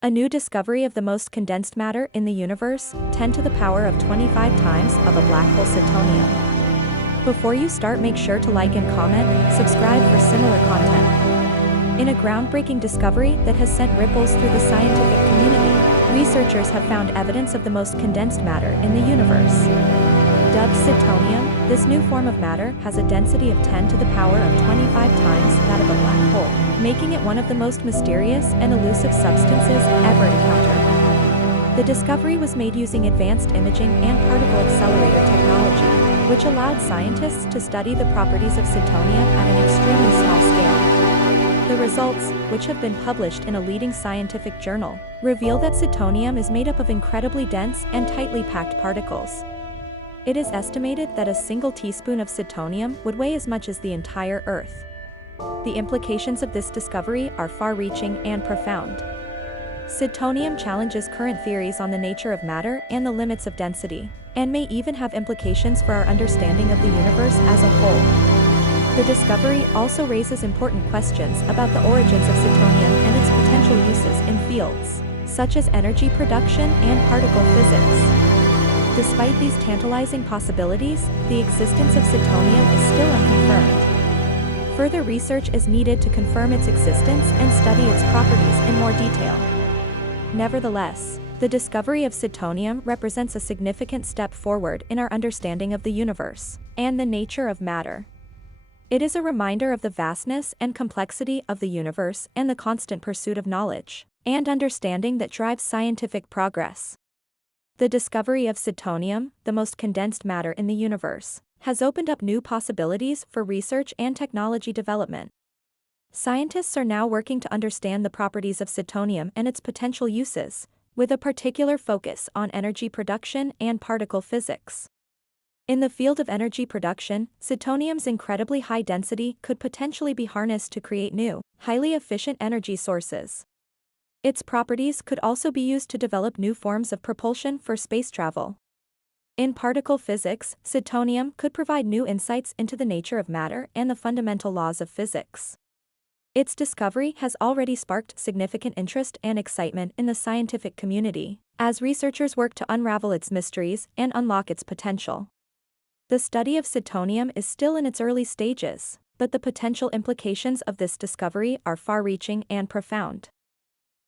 A new discovery of the most condensed matter in the universe, 10 to the power of 25 times of a black hole Cidtonium. Before you start, make sure to like and comment, subscribe for similar content. In a groundbreaking discovery that has sent ripples through the scientific community, researchers have found evidence of the most condensed matter in the universe. Dubbed Cidtonium, this new form of matter has a density of 10 to the power of 25 times that of a black hole, making it one of the most mysterious and elusive substances ever encountered. The discovery was made using advanced imaging and particle accelerator technology, which allowed scientists to study the properties of Cidtonium at an extremely small scale. The results, which have been published in a leading scientific journal, reveal that Cidtonium is made up of incredibly dense and tightly packed particles. It is estimated that a single teaspoon of Cidtonium would weigh as much as the entire Earth. The implications of this discovery are far-reaching and profound. Cidtonium challenges current theories on the nature of matter and the limits of density, and may even have implications for our understanding of the universe as a whole. The discovery also raises important questions about the origins of Cidtonium and its potential uses in fields such as energy production and particle physics. Despite these tantalizing possibilities, the existence of Cidtonium is still unconfirmed. Further research is needed to confirm its existence and study its properties in more detail. Nevertheless, the discovery of Cidtonium represents a significant step forward in our understanding of the universe and the nature of matter. It is a reminder of the vastness and complexity of the universe and the constant pursuit of knowledge and understanding that drives scientific progress. The discovery of Cidtonium, the most condensed matter in the universe, has opened up new possibilities for research and technology development. Scientists are now working to understand the properties of Cidtonium and its potential uses, with a particular focus on energy production and particle physics. In the field of energy production, Cidtonium's incredibly high density could potentially be harnessed to create new, highly efficient energy sources. Its properties could also be used to develop new forms of propulsion for space travel. In particle physics, Cidtonium could provide new insights into the nature of matter and the fundamental laws of physics. Its discovery has already sparked significant interest and excitement in the scientific community, as researchers work to unravel its mysteries and unlock its potential. The study of Cidtonium is still in its early stages, but the potential implications of this discovery are far-reaching and profound.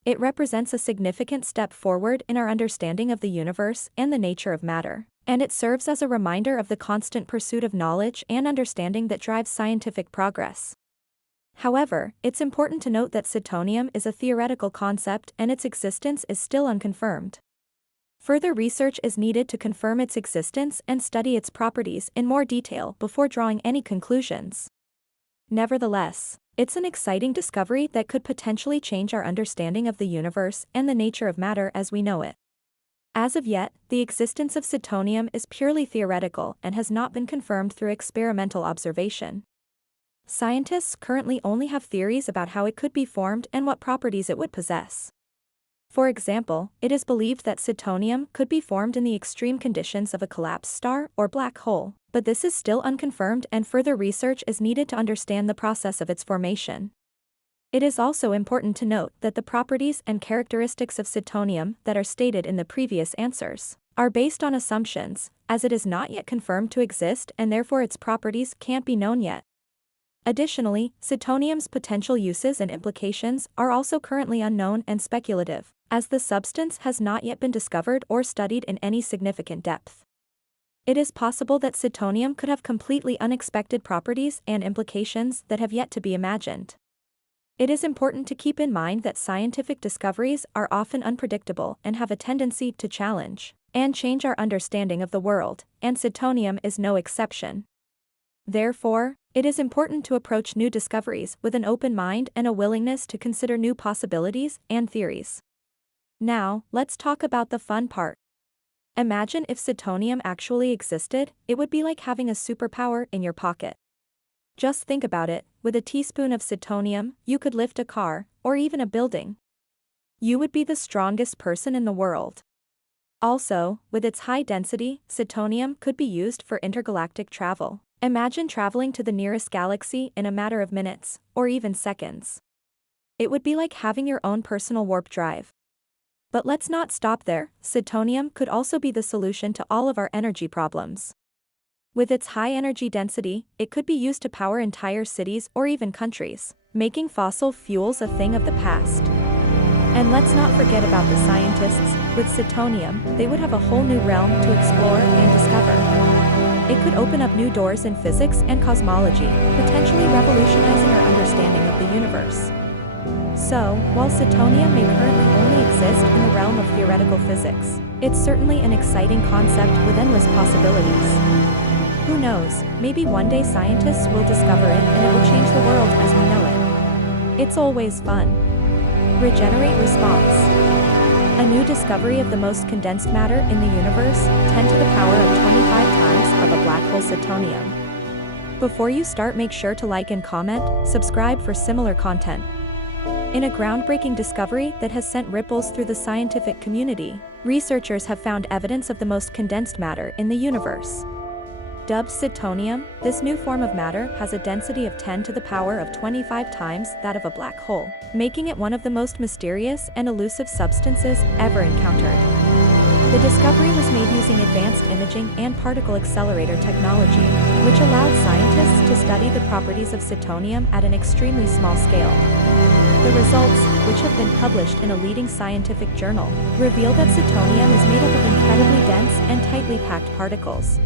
It represents a significant step forward in our understanding of the universe and the nature of matter, and it serves as a reminder of the constant pursuit of knowledge and understanding that drives scientific progress. However, it's important to note that Cidtonium is a theoretical concept and its existence is still unconfirmed. Further research is needed to confirm its existence and study its properties in more detail before drawing any conclusions. Nevertheless, it's an exciting discovery that could potentially change our understanding of the universe and the nature of matter as we know it. As of yet, the existence of Cidtonium is purely theoretical and has not been confirmed through experimental observation. Scientists currently only have theories about how it could be formed and what properties it would possess. For example, it is believed that Cidtonium could be formed in the extreme conditions of a collapsed star or black hole, but this is still unconfirmed and further research is needed to understand the process of its formation. It is also important to note that the properties and characteristics of Cidtonium that are stated in the previous answers are based on assumptions, as it is not yet confirmed to exist and therefore its properties can't be known yet. Additionally, Cidtonium's potential uses and implications are also currently unknown and speculative, as the substance has not yet been discovered or studied in any significant depth. It is possible that Cidtonium could have completely unexpected properties and implications that have yet to be imagined. It is important to keep in mind that scientific discoveries are often unpredictable and have a tendency to challenge and change our understanding of the world, and Cidtonium is no exception. Therefore, it is important to approach new discoveries with an open mind and a willingness to consider new possibilities and theories. Now, let's talk about the fun part. Imagine if Cidtonium actually existed, it would be like having a superpower in your pocket. Just think about it, with a teaspoon of Cidtonium, you could lift a car, or even a building. You would be the strongest person in the world. Also, with its high density, Cidtonium could be used for intergalactic travel. Imagine traveling to the nearest galaxy in a matter of minutes, or even seconds. It would be like having your own personal warp drive. But let's not stop there. Cidtonium could also be the solution to all of our energy problems. With its high energy density, it could be used to power entire cities or even countries, making fossil fuels a thing of the past. And let's not forget about the scientists. With cidtonium, they would have a whole new realm to explore and discover. It could open up new doors in physics and cosmology, potentially revolutionizing our understanding of the universe. So, while cidtonium may currently only exist in the realm of theoretical physics, it's certainly an exciting concept with endless possibilities. Who knows, maybe one day scientists will discover it and it will change the world as we know it. It's always fun. Regenerate response. A new discovery of the most condensed matter in the universe, 10 to the power of 25 times of a black hole Cidtonium. Before you start, make sure to like and comment, subscribe for similar content. In a groundbreaking discovery that has sent ripples through the scientific community, researchers have found evidence of the most condensed matter in the universe. Dubbed Cidtonium, this new form of matter has a density of 10 to the power of 25 times that of a black hole, making it one of the most mysterious and elusive substances ever encountered. The discovery was made using advanced imaging and particle accelerator technology, which allowed scientists to study the properties of cidtonium at an extremely small scale. The results, which have been published in a leading scientific journal, reveal that cidtonium is made up of incredibly dense and tightly packed particles.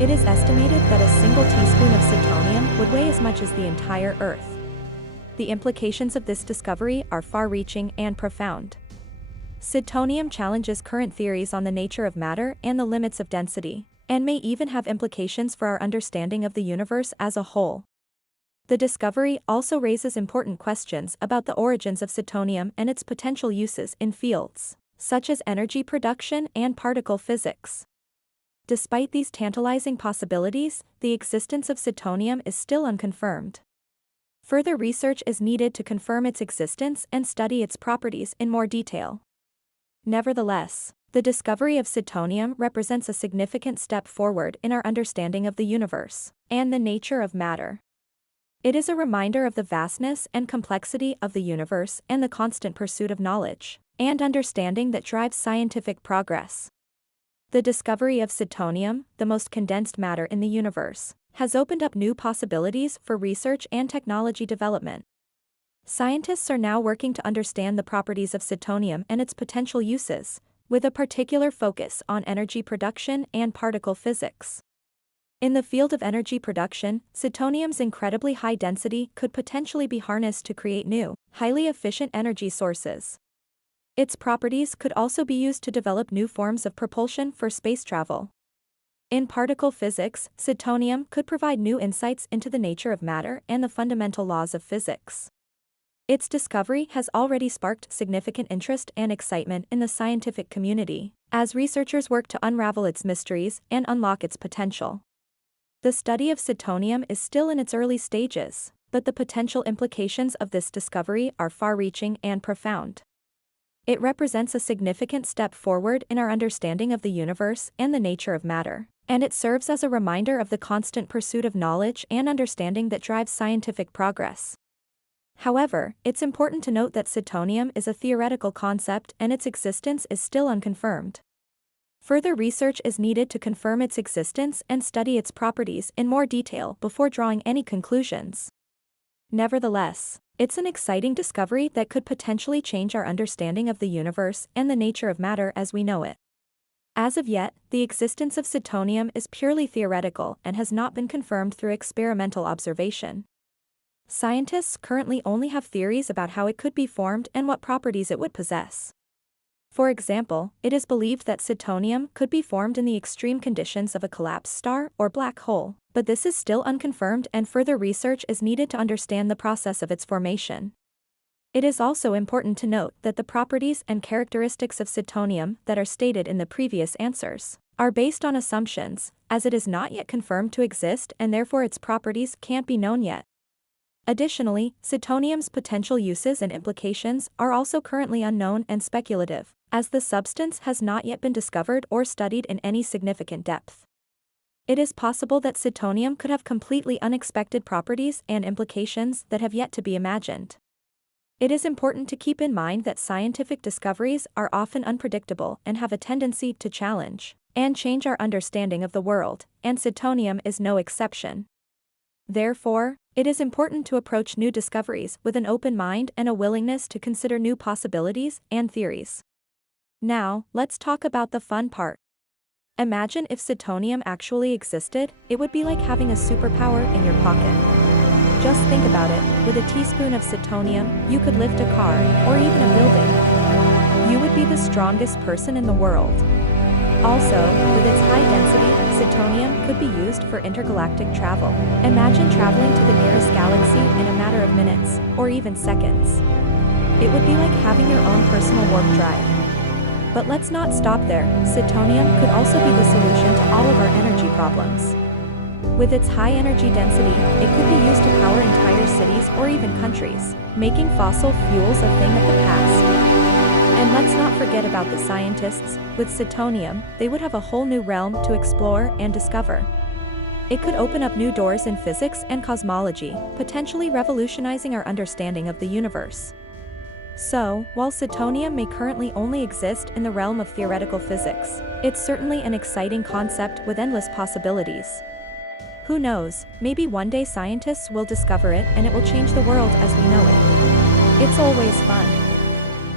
It is estimated that a single teaspoon of cidtonium would weigh as much as the entire Earth. The implications of this discovery are far-reaching and profound. Cidtonium challenges current theories on the nature of matter and the limits of density, and may even have implications for our understanding of the universe as a whole. The discovery also raises important questions about the origins of cidtonium and its potential uses in fields such as energy production and particle physics. Despite these tantalizing possibilities, the existence of cidtonium is still unconfirmed. Further research is needed to confirm its existence and study its properties in more detail. Nevertheless, the discovery of cidtonium represents a significant step forward in our understanding of the universe and the nature of matter. It is a reminder of the vastness and complexity of the universe and the constant pursuit of knowledge and understanding that drives scientific progress. The discovery of cidtonium, the most condensed matter in the universe, has opened up new possibilities for research and technology development. Scientists are now working to understand the properties of cidtonium and its potential uses, with a particular focus on energy production and particle physics. In the field of energy production, cidtonium's incredibly high density could potentially be harnessed to create new, highly efficient energy sources. Its properties could also be used to develop new forms of propulsion for space travel. In particle physics, cidtonium could provide new insights into the nature of matter and the fundamental laws of physics. Its discovery has already sparked significant interest and excitement in the scientific community, as researchers work to unravel its mysteries and unlock its potential. The study of cidtonium is still in its early stages, but the potential implications of this discovery are far-reaching and profound. It represents a significant step forward in our understanding of the universe and the nature of matter, and it serves as a reminder of the constant pursuit of knowledge and understanding that drives scientific progress. However, it's important to note that cidtonium is a theoretical concept and its existence is still unconfirmed. Further research is needed to confirm its existence and study its properties in more detail before drawing any conclusions. Nevertheless, it's an exciting discovery that could potentially change our understanding of the universe and the nature of matter as we know it. As of yet, the existence of cidtonium is purely theoretical and has not been confirmed through experimental observation. Scientists currently only have theories about how it could be formed and what properties it would possess. For example, it is believed that cidtonium could be formed in the extreme conditions of a collapsed star or black hole, but this is still unconfirmed and further research is needed to understand the process of its formation. It is also important to note that the properties and characteristics of cidtonium that are stated in the previous answers are based on assumptions, as it is not yet confirmed to exist and therefore its properties can't be known yet. Additionally, cidtonium's potential uses and implications are also currently unknown and speculative, as the substance has not yet been discovered or studied in any significant depth. It is possible that cidtonium could have completely unexpected properties and implications that have yet to be imagined. It is important to keep in mind that scientific discoveries are often unpredictable and have a tendency to challenge and change our understanding of the world, and Cidtonium is no exception. Therefore, it is important to approach new discoveries with an open mind and a willingness to consider new possibilities and theories. Now, let's talk about the fun part. Imagine if Cidtonium actually existed, it would be like having a superpower in your pocket. Just think about it, with a teaspoon of Cidtonium, you could lift a car, or even a building. You would be the strongest person in the world. Also, with its high density, Cidtonium could be used for intergalactic travel. Imagine traveling to the nearest galaxy in a matter of minutes, or even seconds. It would be like having your own personal warp drive. But let's not stop there, Cidtonium could also be the solution to all of our energy problems. With its high energy density, it could be used to power entire cities or even countries, making fossil fuels a thing of the past. And let's not forget about the scientists. With Cidtonium, they would have a whole new realm to explore and discover. It could open up new doors in physics and cosmology, potentially revolutionizing our understanding of the universe. So, while Cidtonium may currently only exist in the realm of theoretical physics, it's certainly an exciting concept with endless possibilities. Who knows, maybe one day scientists will discover it and it will change the world as we know it. It's always fun.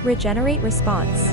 Regenerate response.